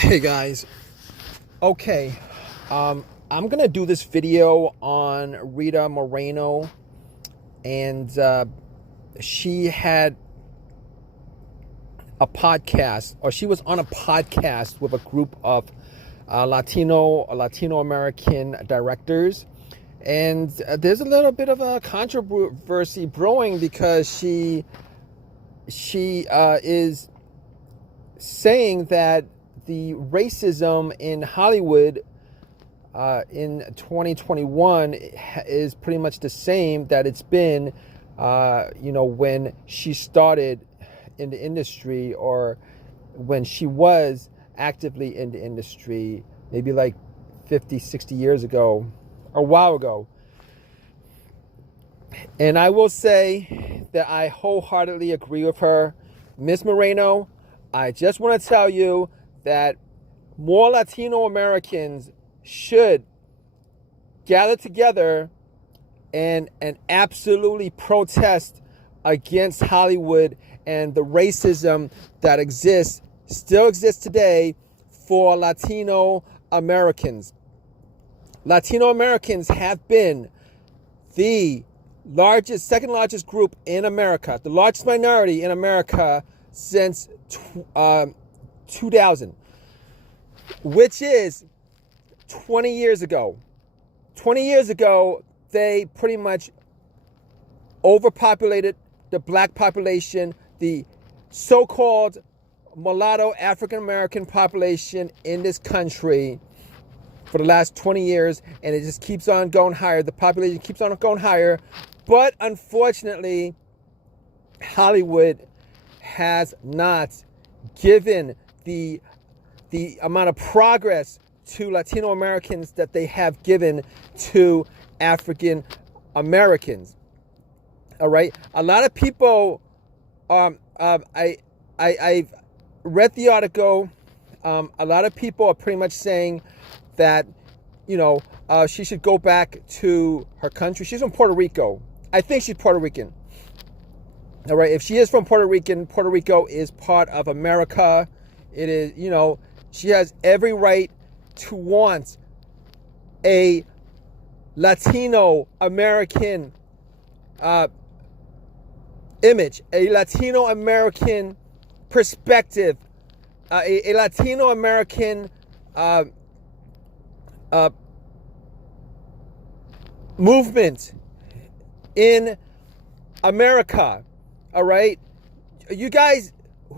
Hey guys, okay, I'm gonna do this video on Rita Moreno, and she had a podcast, or she was on a podcast with a group of Latino American directors, and there's a little bit of a controversy brewing because she is saying that the racism in Hollywood in 2021 is pretty much the same that it's been, when she started in the industry, or when she was actively in the industry, maybe like 50, 60 years ago, or a while ago. And I will say that I wholeheartedly agree with her. Miss Moreno, I just want to tell you that more Latino Americans should gather together and absolutely protest against Hollywood and the racism that still exists today for Latino Americans. Latino Americans have been the second largest group in America, the largest minority in America since 2000, which is 20 years ago. 20 years ago, they pretty much overpopulated the black population, the so-called mulatto African American population in this country for the last 20 years, and it just keeps on going higher. The population keeps on going higher, but unfortunately, Hollywood has not given the amount of progress to Latino Americans that they have given to African Americans. All right, a lot of people. I've read the article. A lot of people are pretty much saying that she should go back to her country. She's from Puerto Rico. I think she's Puerto Rican. All right, if she is from Puerto Rico is part of America. It is, she has every right to want a Latino American image, a Latino American perspective, a Latino American movement in America. All right, you guys,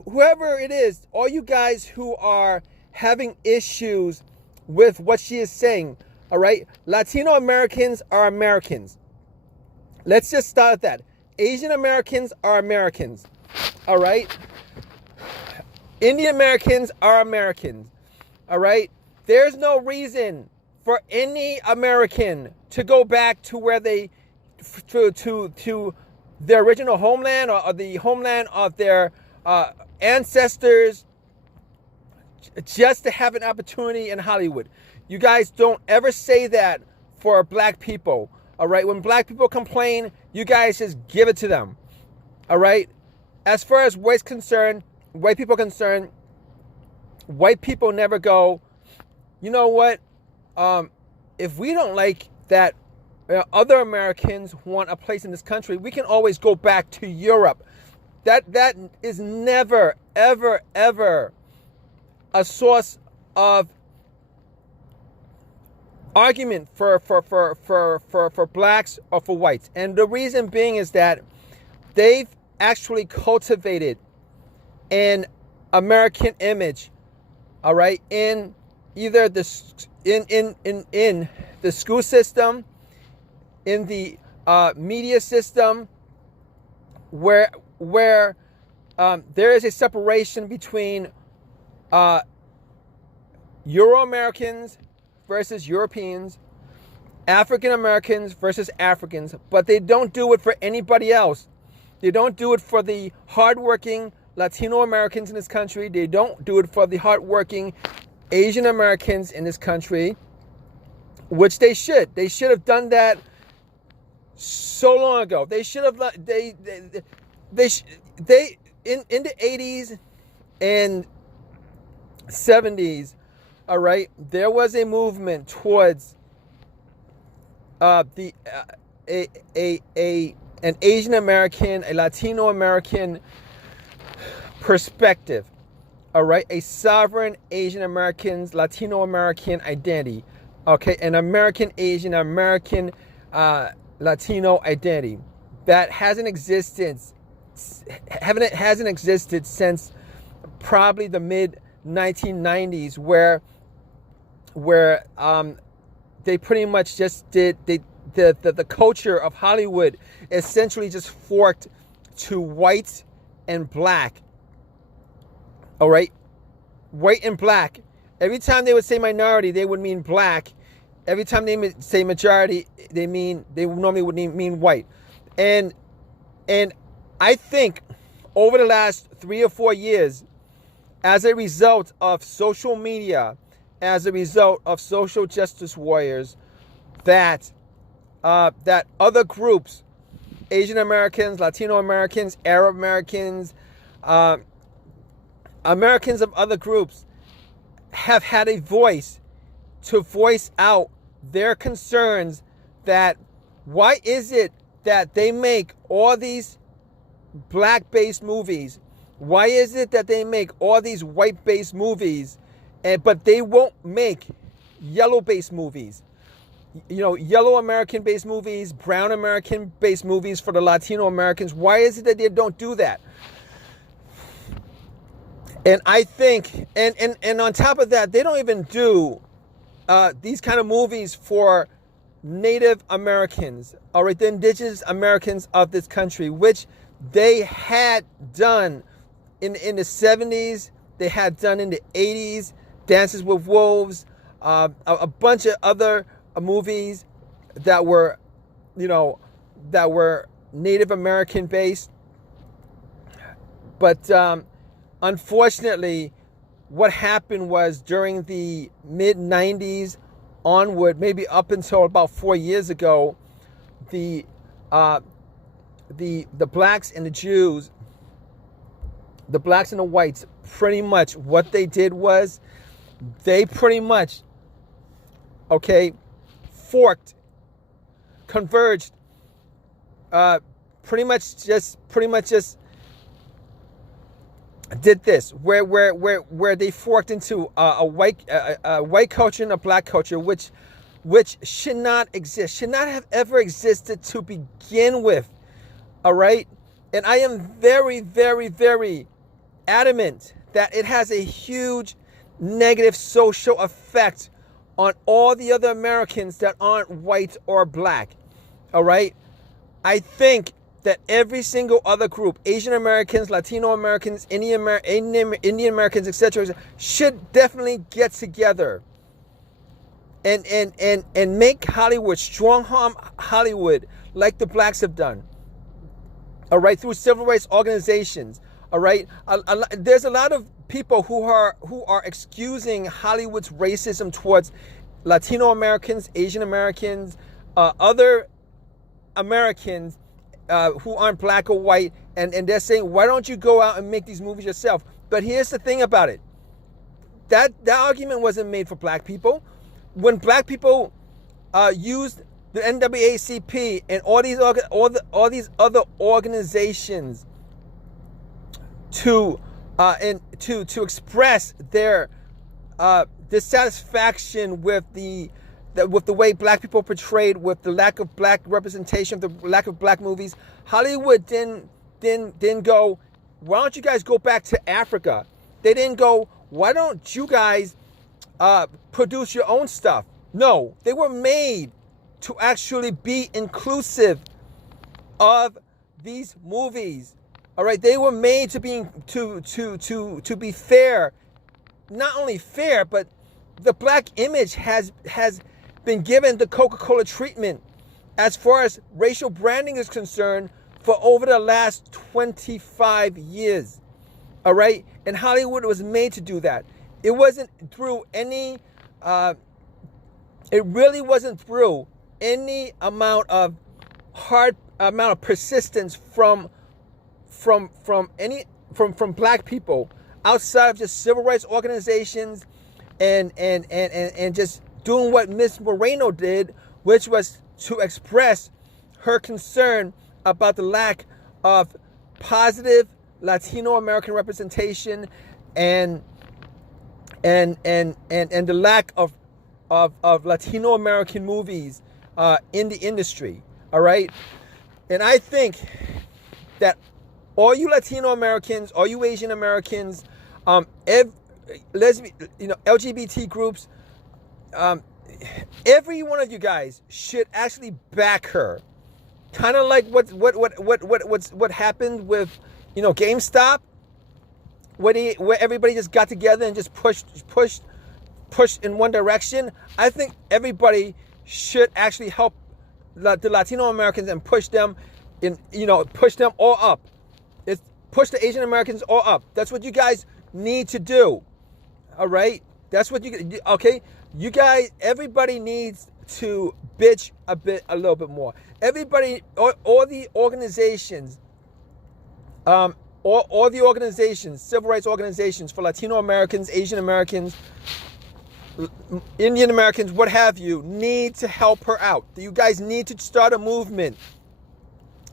whoever it is, all you guys who are having issues with what she is saying, all right, Latino Americans are Americans. Let's just start with that. Asian Americans are Americans, all right? Indian Americans are Americans, all right? There's no reason for any American to go back to where to their original homeland, or the homeland of their ancestors, just to have an opportunity in Hollywood. You guys don't ever say that for black people, all right? When black people complain, you guys just give it to them, all right? As far as white people concerned, white people never go, you know what? If we don't like that other Americans want a place in this country, we can always go back to Europe. That is never, ever, ever a source of argument for blacks or for whites. And the reason being is that they've actually cultivated an American image, all right, in either in the school system, in the media system, where there is a separation between Euro-Americans versus Europeans, African Americans versus Africans, but they don't do it for anybody else. They don't do it for the hardworking Latino Americans in this country. They don't do it for the hardworking Asian Americans in this country, which they should. They should have done that so long ago. They should have. They in the 80s and 70s, all right, there was a movement towards the an Asian American, a Latino American perspective, all right, a sovereign Asian American, Latino American identity, okay, an American Asian American Latino identity that hasn't existed since probably the mid 1990s, where they pretty much just did the culture of Hollywood essentially just forked to white and black. All right, white and black. Every time they would say minority, they would mean black. Every time they would say majority, they normally would mean white. And I think over the last 3 or 4 years, as a result of social media, as a result of social justice warriors, that other groups, Asian Americans, Latino Americans, Arab Americans, Americans of other groups, have had a voice to voice out their concerns that why is it that they make all these black-based movies? Why is it that they make all these white-based movies, but they won't make yellow-based movies? You know, yellow American-based movies, brown American-based movies for the Latino Americans. Why is it that they don't do that? And I think, and on top of that, they don't even do these kind of movies for Native Americans, all right, the indigenous Americans of this country, which they had done in the 70s, they had done in the 80s, Dances with Wolves, a bunch of other movies that were, that were Native American based. But unfortunately, what happened was during the mid 90s onward, maybe up until about 4 years ago, the blacks and the Jews, the blacks and the whites, pretty much what they did was they pretty much, forked, converged, pretty much just did this, where they forked into a white culture and a black culture, which should not exist, should not have ever existed to begin with. All right, and I am very, very, very adamant that it has a huge negative social effect on all the other Americans that aren't white or black. All right, I think that every single other group, Asian Americans, Latino Americans, Indian Americans, etc., should definitely get together and make Hollywood, strong arm Hollywood, like the blacks have done. All right, through civil rights organizations. All right, there's a lot of people who are excusing Hollywood's racism towards Latino Americans, Asian Americans, other Americans who aren't black or white, and they're saying, why don't you go out and make these movies yourself? But here's the thing about it. That argument wasn't made for black people. When black people used the NAACP and all these other organizations to express their dissatisfaction with the way black people portrayed, with the lack of black representation, the lack of black movies, Hollywood didn't go, why don't you guys go back to Africa? They didn't go, why don't you guys produce your own stuff? No, they were made to actually be inclusive of these movies. All right, they were made to be be fair. Not only fair, but the black image has been given the Coca-Cola treatment as far as racial branding is concerned for over the last 25 years. All right, and Hollywood was made to do that. It wasn't through any. It really wasn't through any amount of persistence from black people. outside of just civil rights organizations and just doing what Miss Moreno did, which was to express her concern about the lack of positive Latino American representation and the lack of Latino American movies in the industry. All right, and I think that all you Latino Americans, all you Asian Americans, LGBT groups, every one of you guys should actually back her. Kind of like what happened with GameStop, where everybody just got together and just pushed in one direction. I think everybody should actually help the Latino Americans and push them all up. It's push the Asian Americans all up. That's what you guys need to do. All right, that's what you guys. Everybody needs to bitch a little bit more. Everybody, all the organizations, all the organizations, civil rights organizations for Latino Americans, Asian Americans, Indian Americans, what have you, need to help her out. You guys need to start a movement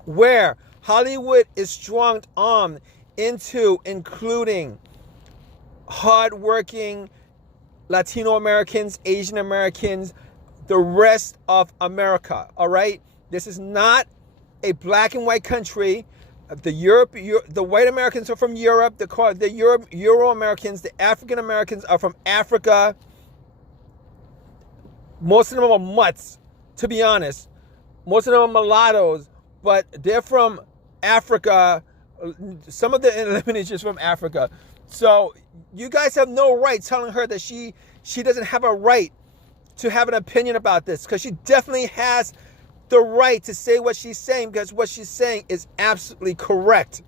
where Hollywood is strong arm into including hardworking Latino Americans, Asian Americans, the rest of America. All right, this is not a black and white country. The white Americans are from Europe. The Euro Americans, the African Americans are from Africa. Most of them are mutts, to be honest. Most of them are mulattoes, but they're from Africa. Some of the lineage is from Africa. So you guys have no right telling her that she doesn't have a right to have an opinion about this, because she definitely has the right to say what she's saying, because what she's saying is absolutely correct.